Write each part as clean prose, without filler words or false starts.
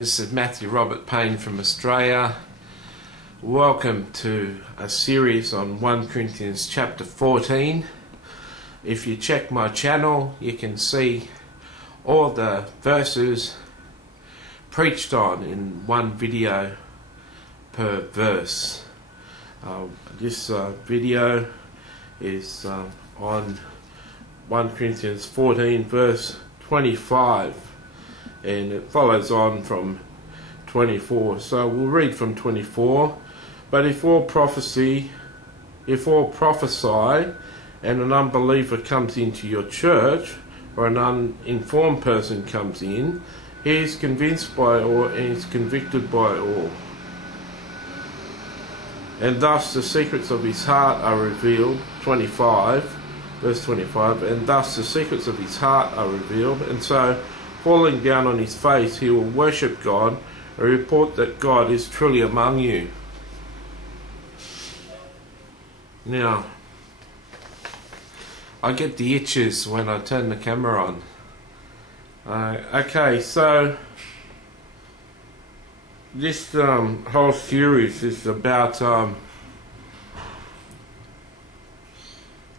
This is Matthew Robert Payne from Australia. Welcome to a series on 1 Corinthians chapter 14. If you check my channel, you can see all the verses preached on in one video per verse. This video is on 1 Corinthians 14 verse 25. And it follows on from 24. So we'll read from 24. But if all prophesy and an unbeliever comes into your church, or an uninformed person comes in, he is convinced by all and is convicted by all. And thus the secrets of his heart are revealed. 25, verse 25. And thus the secrets of his heart are revealed, and so falling down on his face, he will worship God and report that God is truly among you. Now, I get the itches when I turn the camera on. Okay, so this whole series is about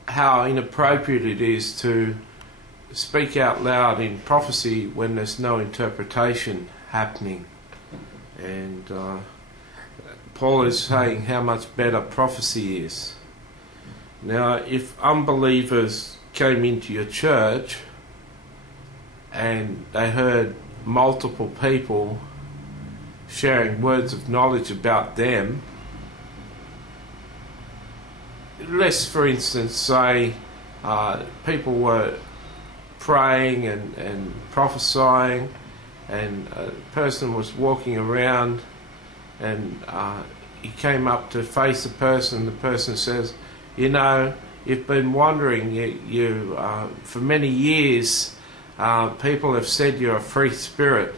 how inappropriate it is to speak out loud in prophecy when there's no interpretation happening. And Paul is saying how much better prophecy is. Now, if unbelievers came into your church and they heard multiple people sharing words of knowledge about them, let's for instance say people were praying and prophesying, and a person was walking around and he came up to face the person. The person says, you know, you've been wandering, for many years people have said you're a free spirit,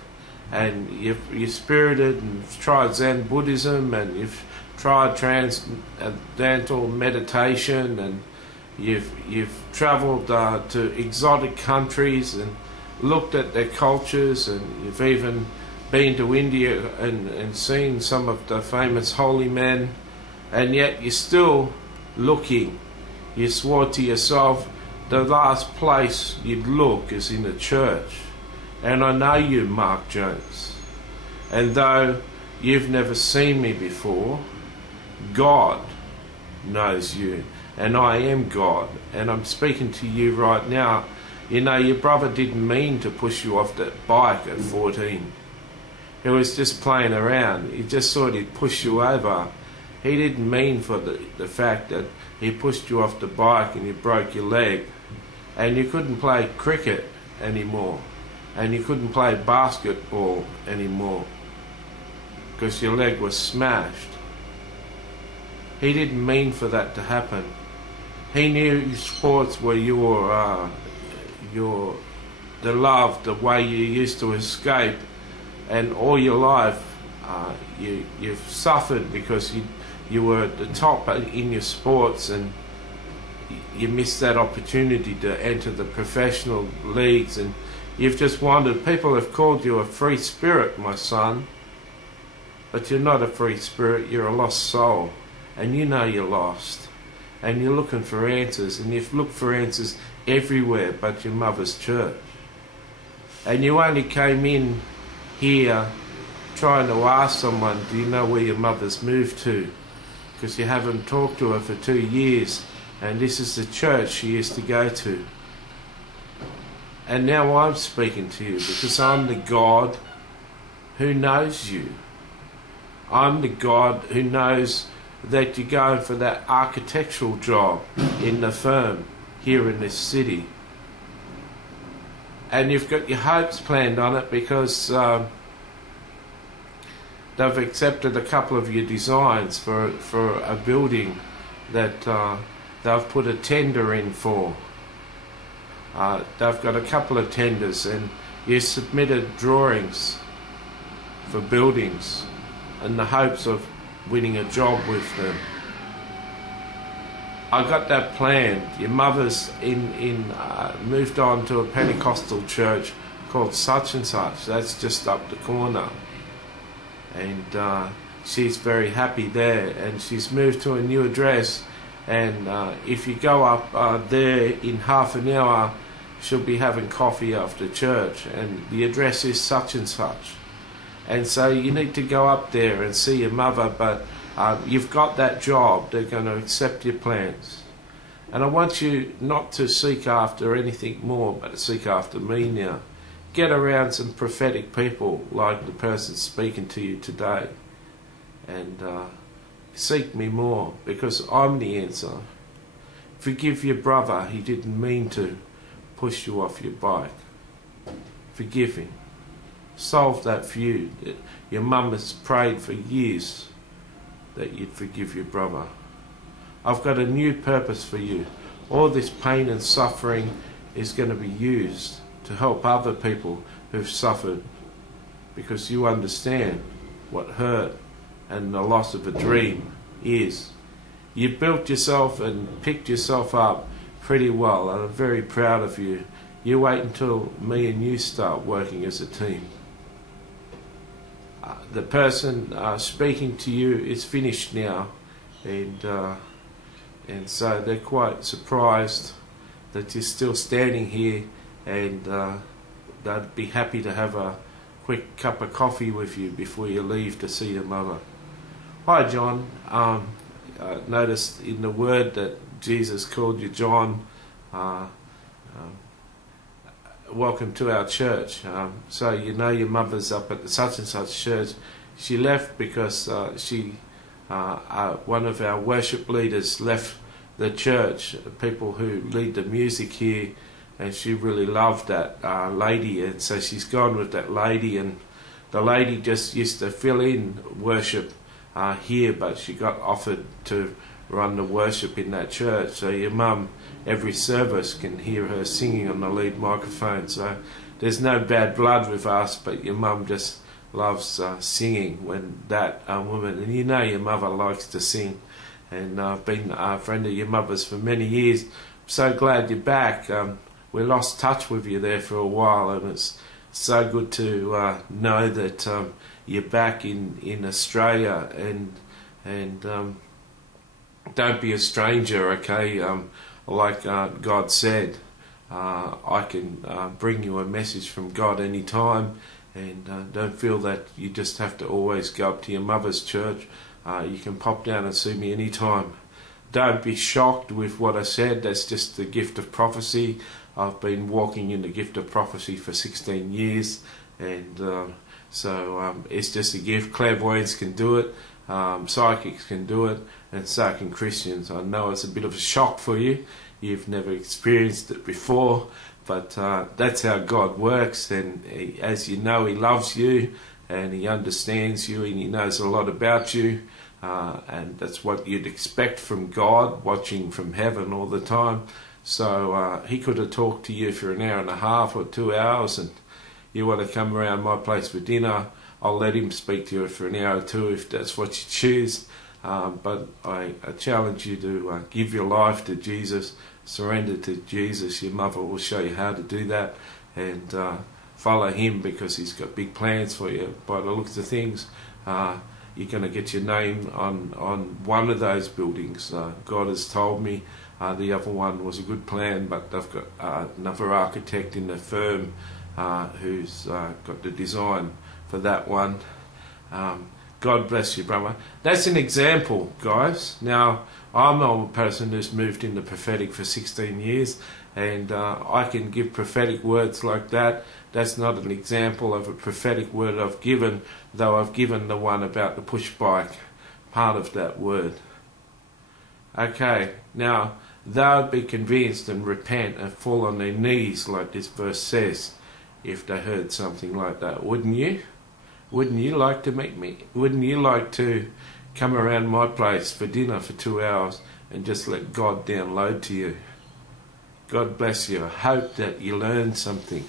and you're spirited and tried Zen Buddhism, and you've tried transcendental meditation, and you've travelled to exotic countries and looked at their cultures, and you've even been to India and seen some of the famous holy men, and yet you're still looking. You swore to yourself the last place you'd look is in a church. And I know you, Mark Jones, and though you've never seen me before, God knows you. And I am God, and I'm speaking to you right now. You know, your brother didn't mean to push you off that bike at 14. He was just playing around. He just thought he'd push you over. He didn't mean for the fact that he pushed you off the bike and you broke your leg, and you couldn't play cricket anymore, and you couldn't play basketball anymore because your leg was smashed. He didn't mean for that to happen. He knew sports were the love, the way you used to escape, and all your life you've suffered because you were at the top in your sports, and you missed that opportunity to enter the professional leagues, and you've just wandered. People have called you a free spirit, my son, but you're not a free spirit, you're a lost soul, and you know you're lost. And you're looking for answers, and you've looked for answers everywhere but your mother's church. And you only came in here trying to ask someone, do you know where your mother's moved to? Because you haven't talked to her for 2 years, and this is the church she used to go to. And now I'm speaking to you because I'm the God who knows you. I'm the God who knows that you're going for that architectural job in the firm here in this city, and you've got your hopes planned on it because they've accepted a couple of your designs for a building that they've put a tender in for. They've got a couple of tenders, and you submitted drawings for buildings in the hopes of winning a job with them. I got that planned. Your mother's moved on to a Pentecostal church called such and such. That's just up the corner. and she's very happy there, and she's moved to a new address, and if you go up there in half an hour, she'll be having coffee after church, and the address is such and such. And so you need to go up there and see your mother, but you've got that job, they're going to accept your plans. And I want you not to seek after anything more, but seek after me now. Get around some prophetic people like the person speaking to you today, and seek me more, because I'm the answer. Forgive your brother, he didn't mean to push you off your bike. Forgive him. Solve that feud. Your mum has prayed for years that you'd forgive your brother. I've got a new purpose for you. All this pain and suffering is going to be used to help other people who've suffered, because you understand what hurt and the loss of a dream is. You built yourself and picked yourself up pretty well, and I'm very proud of you. You wait until me and you start working as a team. The person speaking to you is finished now, and so they're quite surprised that you're still standing here, and they'd be happy to have a quick cup of coffee with you before you leave to see your mother. Hi John, I noticed in the word that Jesus called you John. Welcome to our church. So you know your mother's up at the such and such church. She left because one of our worship leaders left the church, people who lead the music here, and she really loved that lady, and so she's gone with that lady, and the lady just used to fill in worship here, but she got offered to run the worship in that church. So your mum, every service can hear her singing on the lead microphone. So there's no bad blood with us, but your mum just loves singing when that woman, and you know your mother likes to sing, and I've been a friend of your mother's for many years. I'm so glad you're back. We lost touch with you there for a while, and it's so good to know that you're back in Australia, and don't be a stranger, okay? Like God said, I can bring you a message from God anytime, and don't feel that you just have to always go up to your mother's church. You can pop down and see me anytime. Don't be shocked with what I said. That's just the gift of prophecy. I've been walking in the gift of prophecy for 16 years, and so it's just a gift. Clairvoyants can do it, psychics can do it, and so can Christians. I know it's a bit of a shock for you. You've never experienced it before, but that's how God works, and as you know, He loves you, and He understands you, and He knows a lot about you, and that's what you'd expect from God, watching from heaven all the time. So He could have talked to you for an hour and a half or 2 hours, and you want to come around my place for dinner, I'll let Him speak to you for an hour or two if that's what you choose. But I challenge you to give your life to Jesus, surrender to Jesus. Your mother will show you how to do that, and follow Him, because He's got big plans for you. By the looks of things, you're going to get your name on one of those buildings. God has told me the other one was a good plan, but they've got another architect in the firm who's got the design for that one. God bless you, brother. That's an example, guys. Now, I'm a person who's moved in the prophetic for 16 years, and I can give prophetic words like that. That's not an example of a prophetic word I've given, though I've given the one about the push bike, part of that word. Okay, now, they'll be convinced and repent and fall on their knees, like this verse says, if they heard something like that. Wouldn't you? Wouldn't you like to meet me? Wouldn't you like to come around my place for dinner for 2 hours and just let God download to you? God bless you. I hope that you learned something.